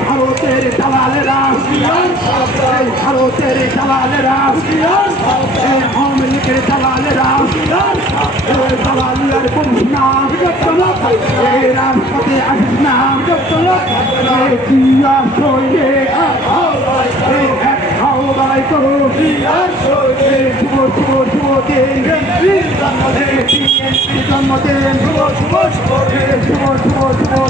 ভারতের দালালেরা ভারতের দালালেরা আওয়ামী লীগের দালালেরা দালালিয়ার করিস না রাজপথে আসিস না লড়াই করো জন্মদিন শুভ শুভ শুভ শুভ